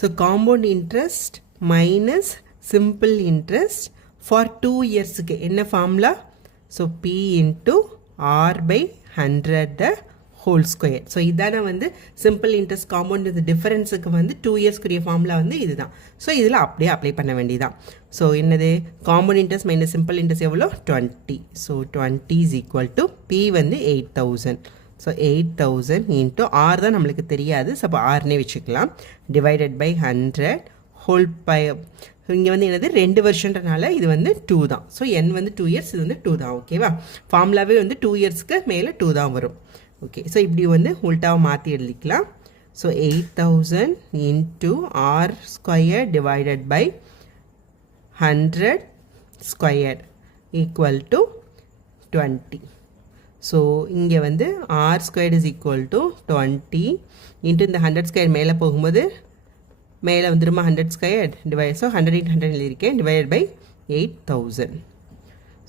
So compound interest minus simple interest for 2 years என்ன formula? So P into R by 100 the whole square. So இதான வந்து simple interest compound இந்த differenceக்கு வந்து 2 years குரிய formula வந்து இதுதான். So இதில் அப்படியே அப்ளை பண்ண வேண்டியதான். So என்னது compound interest minus simple interest எவ்வளோ 20. So 20 is equal to P வந்து 8000. So 8000 into R தான் நம்மளுக்கு தெரியாது. So அப்போ Rனே வச்சுக்கலாம். Divided by 100 whole by இங்கே வந்து என்னது 2 வருஷன்றனால இது வந்து 2 தான். ஸோ n வந்து 2 இயர்ஸ், இது வந்து 2 தான். ஓகேவா? ஃபார்முலாவே வந்து 2 இயர்ஸ்க்கு மேலே 2 தான் வரும். ஓகே, ஸோ இப்படி வந்து உல்ட்டாவை மாற்றி எழுதிக்கலாம். So 8000 into r square divided by 100 square equal to 20. So இங்கே வந்து r square is equal to 20 into இந்த 100 ஸ்கொயர் மேலே போகும்போது மேலே வந்துருமா 100 ஸ்கொயர் டிவைட். ஸோ 100 இன்ட்டு 100 எழுதியிருக்கேன் டிவைடட் பை 8000.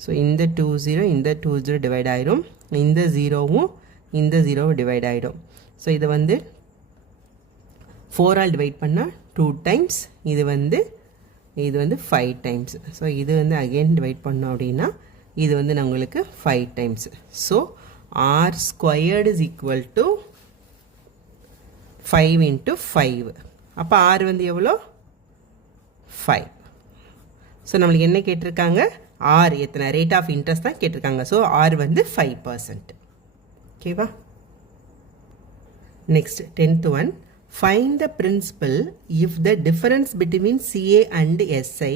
ஸோ இந்த 20 இந்த 20 டிவைட் ஆயிரும், இந்த ஜீரோவும் இந்த ஜீரோவும் டிவைட் ஆகிடும். ஸோ இதை வந்து 4 ஆல் டிவைட் பண்ணால் 2 டைம்ஸ், இது வந்து 5 டைம்ஸ். ஸோ இது வந்து அகெயின் டிவைட் பண்ணோம் அப்படின்னா இது வந்து நம்மளுக்கு 5 times. So r squared is equal to 5 into 5. அப்போ ஆர் வந்து எவ்வளோ 5. ஸோ நம்மளுக்கு என்ன கேட்டிருக்காங்க, ஆர் எத்தனை ரேட் ஆஃப் இன்ட்ரெஸ்ட் தான் கேட்டிருக்காங்க. ஸோ ஆர் வந்து 5%. ஓகேவா? Next 10th one. Find the principal if the difference between CA and SI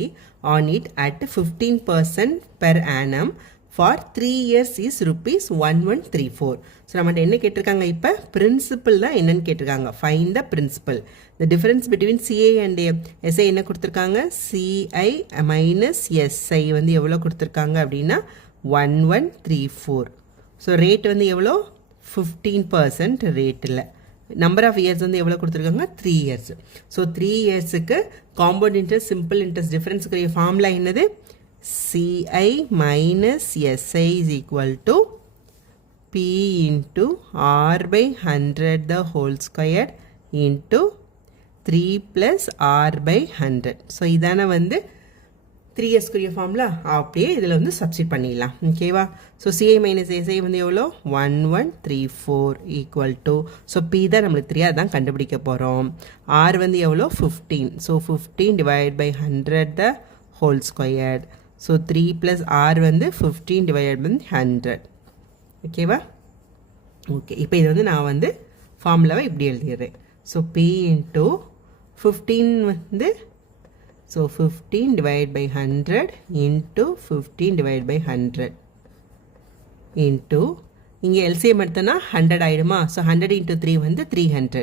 on it at 15% per annum for 3 years is rupees 1134. So நம்மகிட்ட என்ன கேட்டிருக்காங்க, இப்போ பிரின்சிபல் தான் என்னன்னு கேட்டிருக்காங்க. Find the principal. The difference between CA and SI என்ன கொடுத்துருக்காங்க, CI minus SI வந்து எவ்வளோ கொடுத்துருக்காங்க அப்படின்னா 1134. ஸோ ரேட் வந்து எவ்வளோ 15% ரேட்டில். நம்பர் ஆஃப் இயர்ஸ் வந்து எவ்வளோ கொடுத்துருக்காங்க 3 இயர்ஸ். ஸோ 3 இயர்ஸுக்கு காம்பவுண்ட் இன்ட்ரெஸ்ட் சிம்பிள் இன்ட்ரெஸ்ட் டிஃபரன்ஸுக்குரிய ஃபார்முலா என்னது, CI minus SI is equal to P into R by 100 the whole square into 3 plus R by 100. So இதான வந்து 3 இயர்ஸ்க்குரிய ஃபார்முலா அப்படியே இதில் வந்து சப்ஸ்டிட் பண்ணிடலாம். ஓகேவா? ஸோ சிஐ மைனஸ் எஸ்ஐ வந்து எவ்வளோ 1134 ஈக்குவல் டு, ஸோ பி தான் நம்மளுக்கு தெரியாது, தான் கண்டுபிடிக்க போகிறோம். ஆர் வந்து எவ்வளோ 15. So 15 divide by 100 the whole square. So 3 plus r வந்து 15 டிவைட் பை 100. ஓகேவா? ஓகே, இப்போ இது வந்து நான் வந்து ஃபார்முலாவை இப்படி எழுதிடுறேன். ஸோ பி இன்ட்டு 15 வந்து, so 15 divide by 100 into 15 divide by 100 into இங்கே எல்சிஎம் எடுத்தோன்னா 100 ஆகிடுமா. ஸோ 100 இன்ட்டு 3 வந்து 300.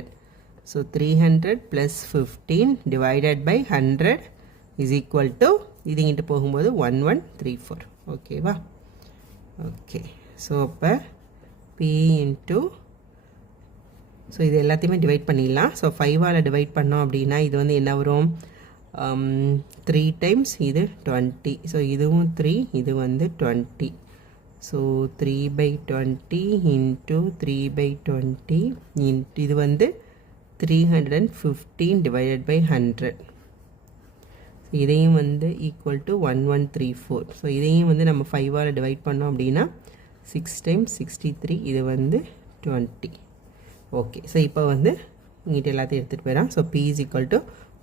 So 300 plus 15 divided by 100 is equal to, இது இங்கிட்டு போகும்போது 1134. ஓகேவா? ஓகே, ஸோ அப்போ பி இன்ட்டு, ஸோ இது எல்லாத்தையுமே டிவைட் பண்ணிடலாம். ஸோ 5ஆல் டிவைட் பண்ணோம் அப்படின்னா இது வந்து என்ன வரும், 3 டைம்ஸ் இது 20. ஸோ இதுவும் 3, இது வந்து 20. So 3 by 20 into 3 by 20 into இது வந்து 315 டிவைடட் பை 100. இதையும் வந்து ஈக்குவல் டு 1134. ஸோ இதையும் வந்து நம்ம 5ஆல் டிவைட் பண்ணோம் அப்படின்னா 6 டைம்ஸ் 63, இது வந்து 20. ஓகே, ஸோ இப்போ வந்து இங்கிட்ட எல்லாத்தையும் எடுத்துகிட்டு போயிடலாம். So P is equal to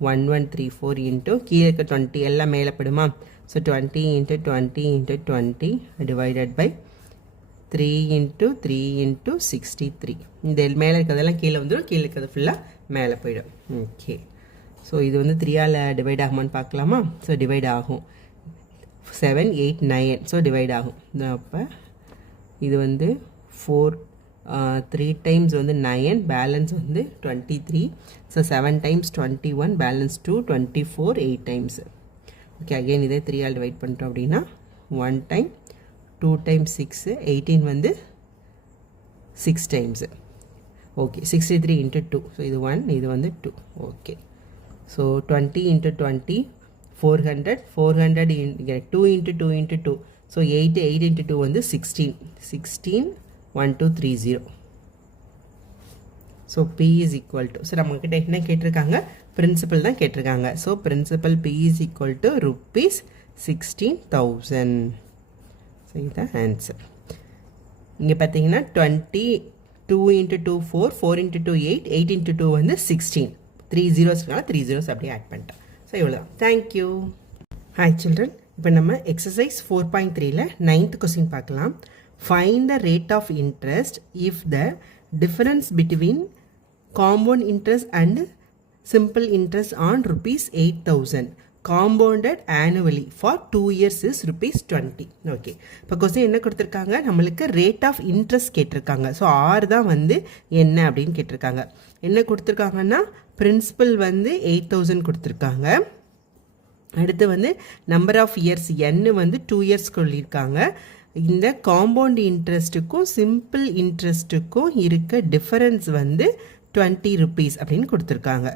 1134 into கீழே இருக்க 20 எல்லாம் மேலே போயிடுமா. So 20 into 20 into 20 divided by 3 into 3 into 63. இந்த மேலே இருக்கிறதெல்லாம் கீழே வந்துடும், கீழே இருக்கிறது ஃபுல்லாக மேலே போயிடும். ஓகே, ஸோ இது வந்து 3ஆல் டிவைட் ஆகுமான்னு பார்க்கலாமா. ஸோ டிவைட் ஆகும். 7 8 9. ஸோ டிவைட் ஆகும். அப்போ இது வந்து 3 டைம்ஸ் வந்து 9, பேலன்ஸ் வந்து 23. So 7 times 21, balance 2 24, 8 times. Okay, again இதே 3ஆல் டிவைட் பண்ணிட்டோம் அப்படின்னா 1 டைம், 2 டைம்ஸ் 6, 18 வந்து 6 டைம்ஸ். Okay, 63 into 2. ஸோ இது 1, இது வந்து 2. Okay, so 20 into 20 400, 400 2 into 2 into 2. So 8 into 2 வந்து 16, 16 1230. So P is equal to, so நம்மக்கிட்ட என்ன கேட்டிருக்காங்க, பிரின்சிபல் தான் கேட்டிருக்காங்க. So principal P is equal to rupees 16,000. So இதுதான் ஆன்சர். இங்கே பார்த்தீங்கன்னா 22 இன்ட்டு 2 4, 4 இன்ட்டு 2 8, 8 இன்ட்டு 2 வந்து 16. 3 zeros 3 zeros அப்படியே ஆட் பண்ணிட்டேன். ஸோ இவ்வளோதான். தேங்க்யூ. Hi children. இப்போ நம்ம எக்ஸசைஸ் 4.3ல 9th கொஸ்டின் பார்க்கலாம். Find the rate of interest if the difference between compound interest and simple interest on rupees 8,000 compounded annually for 2 years is rupees 20. Okay, இப்போ question என்ன கொடுத்துருக்காங்க, நம்மளுக்கு rate of interest கேட்டிருக்காங்க. So R தான் வந்து என்ன அப்படின்னு கேட்டிருக்காங்க. என்ன கொடுத்துருக்காங்கன்னா பிரின்சிபல் வந்து 8,000 கொடுத்துருக்காங்க. அடுத்து வந்து நம்பர் ஆஃப் இயர்ஸ் n வந்து 2 years சொல்லியிருக்காங்க. இந்த காம்பவுண்ட் இன்ட்ரெஸ்ட்டுக்கும் சிம்பிள் இன்ட்ரெஸ்ட்டுக்கும் இருக்க டிஃபரன்ஸ் வந்து 20 rupees அப்படின்னு கொடுத்துருக்காங்க.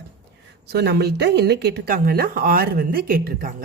ஸோ நம்மள்கிட்ட என்ன கேட்டிருக்காங்கன்னா ஆர் வந்து கேட்டிருக்காங்க.